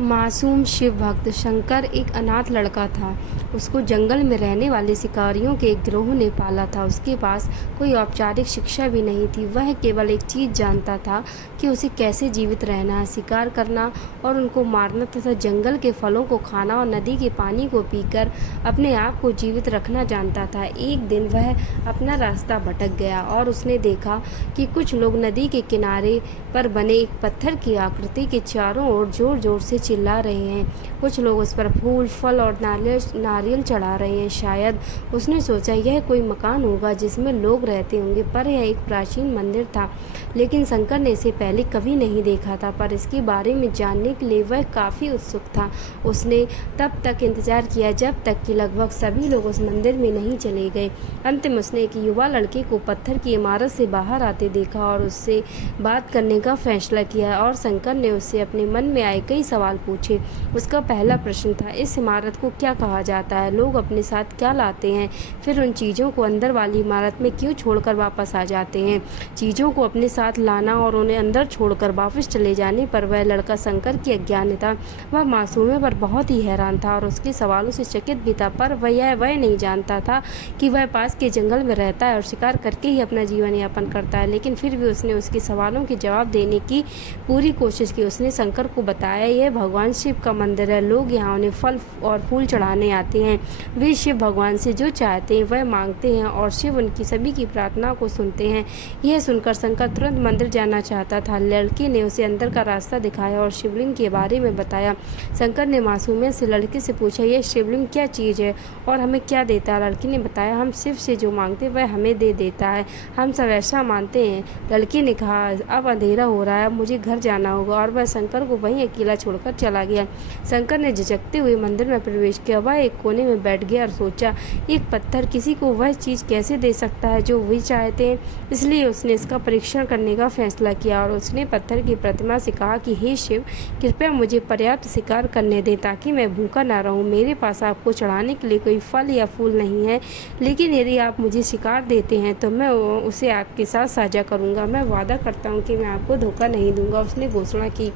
मासूम शिव भक्त शंकर एक अनाथ लड़का था। उसको जंगल में रहने वाले शिकारियों के एक गिरोह ने पाला था। उसके पास कोई औपचारिक शिक्षा भी नहीं थी। वह केवल एक चीज़ जानता था कि उसे कैसे जीवित रहना है, शिकार करना और उनको मारना तथा जंगल के फलों को खाना और नदी के पानी को पीकर अपने आप को जीवित रखना जानता था। एक दिन वह अपना रास्ता भटक गया और उसने देखा कि कुछ लोग नदी के किनारे पर बने एक पत्थर की आकृति के चारों ओर जोर जोर से चिल्ला रहे हैं। कुछ लोग उस पर फूल, फल और नारियल चढ़ा रहे हैं। शायद उसने सोचा यह कोई मकान होगा जिसमें लोग रहते होंगे, पर यह एक प्राचीन मंदिर था। लेकिन शंकर ने इसे पहले कभी नहीं देखा था, पर इसके बारे में जानने के लिए वह काफ़ी उत्सुक था। उसने तब तक इंतजार किया जब तक कि लगभग सभी लोग उस मंदिर में नहीं चले गए। अंत में उसने एक युवा लड़के को पत्थर की इमारत से बाहर आते देखा और उससे बात करने का फैसला किया। और शंकर ने उससे अपने मन में आए कई सवाल पूछे। उसका पहला प्रश्न था, इस इमारत को क्या कहा जाता है? लोग अपने साथ क्या लाते हैं? फिर उन चीज़ों को अंदर वाली इमारत में क्यों छोड़कर वापस आ जाते हैं? चीज़ों को अपने साथ लाना और उन्हें अंदर छोड़कर वापस चले जाने पर वह लड़का शंकर की अज्ञानता व मासूमियत पर बहुत ही हैरान था और उसके सवालों से चकित भी था। पर वह नहीं जानता था कि वह पास के जंगल में रहता है और शिकार करके ही अपना जीवन यापन करता है। लेकिन फिर भी उसने उसके सवालों के जवाब देने की पूरी कोशिश की। उसने शंकर को बताया, यह भगवान शिव का मंदिर है। लोग यहाँ उन्हें फल और फूल चढ़ाने आते हैं। वे शिव भगवान से जो चाहते हैं वह मांगते हैं और शिव उनकी सभी की प्रार्थना को सुनते हैं। यह सुनकर शंकर तुरंत मंदिर जाना चाहता था। लड़के ने उसे अंदर का रास्ता दिखाया और शिवलिंग के बारे में बताया। शंकर ने मासूमियत से लड़के से पूछा, यह शिवलिंग क्या चीज़ है और हमें क्या देता है? लड़के ने बताया, हम शिव से जो मांगते हैं वह हमें दे देता है। हम सब ऐसा मानते हैं। लड़के ने कहा, अब अंधेरा हो रहा है, अब मुझे घर जाना होगा। और वह शंकर को वहीं अकेला छोड़कर चला गया। शंकर ने झिझकते हुए मंदिर में प्रवेश किया। वह एक कोने में बैठ गया और सोचा, एक पत्थर किसी को वह चीज़ कैसे दे सकता है जो वे चाहते हैं? इसलिए उसने इसका परीक्षण करने का फैसला किया और उसने पत्थर की प्रतिमा से कहा कि हे शिव, कृपया मुझे पर्याप्त शिकार करने दें ताकि मैं भूखा ना रहूं। मेरे पास आपको चढ़ाने के लिए कोई फल या फूल नहीं है, लेकिन यदि आप मुझे शिकार देते हैं तो मैं उसे आपके साथ साझा करूंगा। मैं वादा करता हूं कि मैं आपको धोखा नहीं दूंगा, उसने घोषणा की।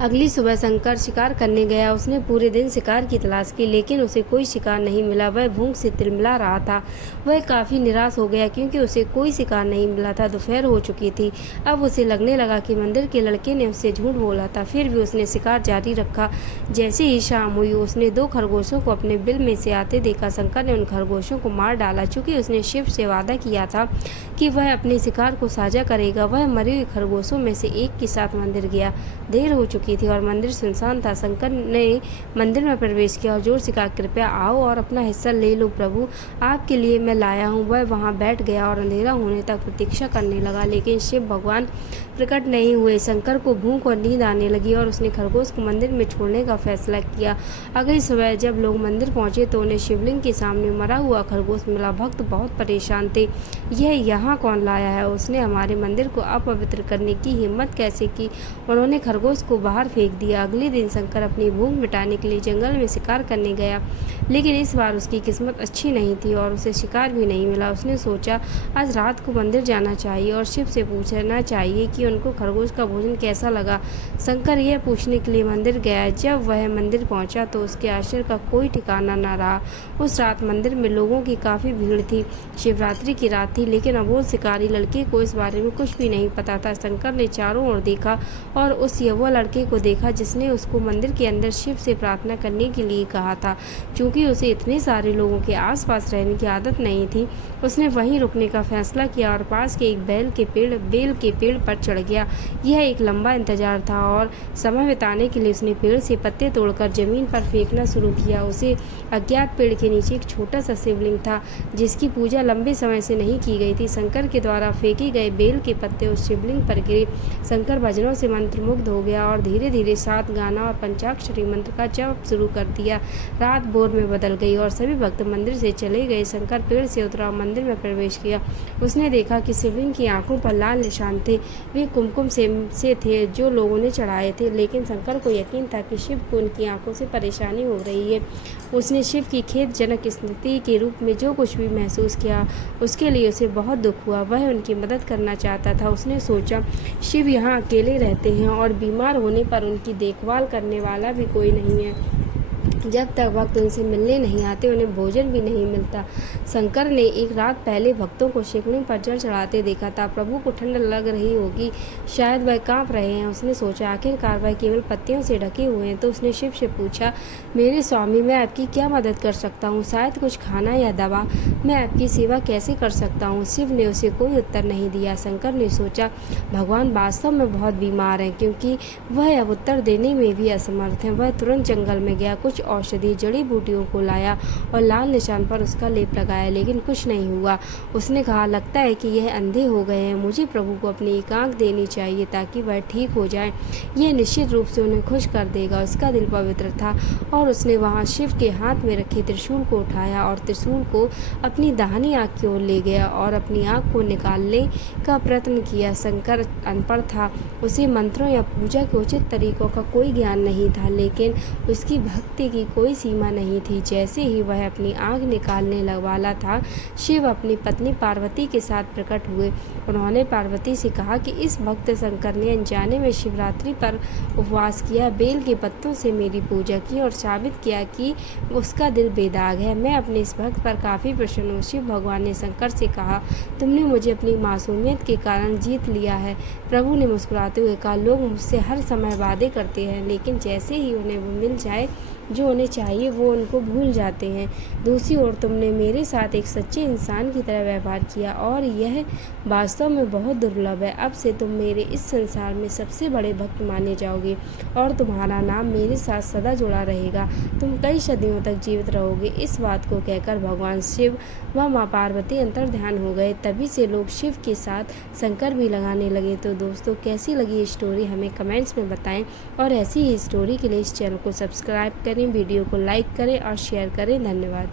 अगली सुबह शंकर शिकार करने गया। उसने पूरे दिन शिकार की तलाश की, लेकिन उसे कोई शिकार नहीं मिला। वह भूख से तिलमिला रहा था। वह काफ़ी निराश हो गया क्योंकि उसे कोई शिकार नहीं मिला था। दोपहर हो चुकी थी। अब उसे लगने लगा कि मंदिर के लड़के ने उससे झूठ बोला था। फिर भी उसने शिकार जारी रखा। जैसे ही शाम हुई, उसने 2 खरगोशों को अपने बिल में से आते देखा। शंकर ने उन खरगोशों को मार डाला। चूंकि उसने शिव से वादा किया था कि वह अपने शिकार को साझा करेगा, वह मरे हुए खरगोशों में से एक के साथ मंदिर गया। देर हो चुकी थी और मंदिर सुनसान था। शंकर ने मंदिर में प्रवेश किया और जोर से कहा, कृपया आओ और अपना हिस्सा ले लो प्रभु, आपके लिए मैं लाया हूँ। वह वहाँ बैठ गया और अंधेरा होने तक प्रतीक्षा करने लगा, लेकिन शिव भगवान प्रकट नहीं हुए। शंकर को भूख और नींद आने लगी और उसने खरगोश को मंदिर में छोड़ने का फैसला किया। अगली सुबह जब लोग मंदिर पहुंचे तो उन्हें शिवलिंग के सामने मरा हुआ खरगोश मिला। भक्त बहुत परेशान थे। यह यहाँ कौन लाया है? उसने हमारे मंदिर को अपवित्र करने की हिम्मत कैसे की? उन्होंने खरगोश को बाहर फेंक दिया। अगले दिन शंकर अपनी भूख मिटाने के लिए जंगल में शिकार करने गया, लेकिन इस बार उसकी किस्मत अच्छी नहीं थी और उसे शिकार भी नहीं मिला। उसने सोचा, आज रात को मंदिर जाना चाहिए और शिव से पूछना चाहिए कि उनको खरगोश का भोजन कैसा लगा। शंकर यह पूछने के लिए मंदिर गया। जब वह मंदिर पहुंचा तो उसके आश्चर्य का कोई ठिकाना न रहा। उस रात मंदिर में लोगों की काफ़ी भीड़ थी। शिवरात्रि की रात थी, लेकिन अबोध शिकारी लड़के को इस बारे में कुछ भी नहीं पता था। शंकर ने चारों ओर देखा और उस युवा लड़के को देखा जिसने उसको मंदिर के अंदर शिव से प्रार्थना करने के लिए कहा था। चूंकि उसे इतने सारे लोगों के आसपास रहने की आदत नहीं थी, उसने वहीं रुकने का फैसला किया और पास के एक बेल के पेड़ पर चढ़ गया। यह एक लंबा इंतजार था और समय बिताने के लिए उसने पेड़ से पत्ते तोड़कर जमीन पर फेंकना शुरू किया। उसे अज्ञात पेड़ के नीचे एक छोटा सा शिवलिंग था जिसकी पूजा लंबे समय से नहीं की गई थी। शंकर के द्वारा फेंके गए बेल के पत्ते उस शिवलिंग पर गिरे। शंकर भजनों से मंत्रमुग्ध हो गया और धीरे धीरे सात गाना और पंचाक्षरी मंत्र का जप शुरू कर दिया। रात भोर में बदल गई और सभी भक्त मंदिर से चले गए। शंकर पेड़ से उतरा और मंदिर में प्रवेश किया। उसने देखा कि शिवलिंग की आंखों पर लाल निशान थे। वे कुमकुम से थे जो लोगों ने चढ़ाए थे, लेकिन शंकर को यकीन था कि शिव को उनकी आंखों से परेशानी हो रही है। उसने शिव की खेदजनक स्थिति के रूप में जो कुछ भी महसूस किया उसके लिए उसे बहुत दुख हुआ। वह उनकी मदद करना चाहता था। उसने सोचा, शिव यहाँ अकेले रहते हैं और बीमार होने होने पर उनकी देखभाल करने वाला भी कोई नहीं है। जब तक भक्त उनसे मिलने नहीं आते उन्हें भोजन भी नहीं मिलता। शंकर ने एक रात पहले भक्तों को शिवलिंग पर जल चढ़ाते देखा था। प्रभु को ठंड लग रही होगी, शायद वह कांप रहे हैं। उसने सोचा आखिरकार वह केवल पत्तियों से ढके हुए हैं, तो उसने शिव से पूछा, मेरे स्वामी, मैं आपकी क्या मदद कर सकता हूँ? शायद कुछ खाना या दवा। मैं आपकी सेवा कैसे कर सकता हूँ? शिव ने उसे कोई उत्तर नहीं दिया। शंकर ने सोचा भगवान वास्तव में बहुत बीमार हैं, क्योंकि वह अब उत्तर देने में भी असमर्थ हैं। वह तुरंत जंगल में गया, कुछ औषधि जड़ी बूटियों को लाया और लाल निशान पर उसका लेप लगाया, लेकिन कुछ नहीं हुआ। उसने कहा, लगता है कि यह अंधे हो गए हैं। मुझे प्रभु को अपनी एक आंख देनी चाहिए ताकि वह ठीक हो जाए। यह निश्चित रूप से उन्हें खुश कर देगा। उसका दिल पवित्र था और उसने वहां शिव के हाथ में रखे त्रिशूल को उठाया और त्रिशूल को अपनी दाहिनी आंख की ओर ले गया और अपनी आंख को निकालने का प्रयत्न किया। शंकर अनपढ़ था, उसे मंत्रों या पूजा के उचित तरीकों का कोई ज्ञान नहीं था, लेकिन उसकी भक्ति की कोई सीमा नहीं थी। जैसे ही वह अपनी आंख निकालने वाला था, शिव अपनी पत्नी पार्वती के साथ प्रकट हुए। उन्होंने पार्वती से कहा कि इस भक्त शंकर ने अनजाने में शिवरात्रि पर उपवास किया, बेल के पत्तों से मेरी पूजा की और साबित किया कि उसका दिल बेदाग है। मैं अपने इस भक्त पर काफ़ी प्रसन्न हूँ। शिव भगवान ने शंकर से कहा, तुमने मुझे अपनी मासूमियत के कारण जीत लिया है। प्रभु ने मुस्कुराते हुए कहा, लोग मुझसे हर समय वादे करते हैं, लेकिन जैसे ही उन्हें वो मिल जाए जो उन्हें चाहिए वो उनको भूल जाते हैं। दूसरी ओर तुमने मेरे साथ एक सच्चे इंसान की तरह व्यवहार किया और यह वास्तव में बहुत दुर्लभ है। अब से तुम मेरे इस संसार में सबसे बड़े भक्त माने जाओगे और तुम्हारा नाम मेरे साथ सदा जुड़ा रहेगा। तुम कई सदियों तक जीवित रहोगे। इस बात को कहकर भगवान शिव व माँ पार्वती अंतर्ध्यान हो गए। तभी से लोग शिव के साथ शंकर भी लगाने लगे। तो दोस्तों, कैसी लगी ये स्टोरी हमें कमेंट्स में बताएं और ऐसी ही स्टोरी के लिए इस चैनल को सब्सक्राइब करें, वीडियो को लाइक करें और शेयर करें। धन्यवाद।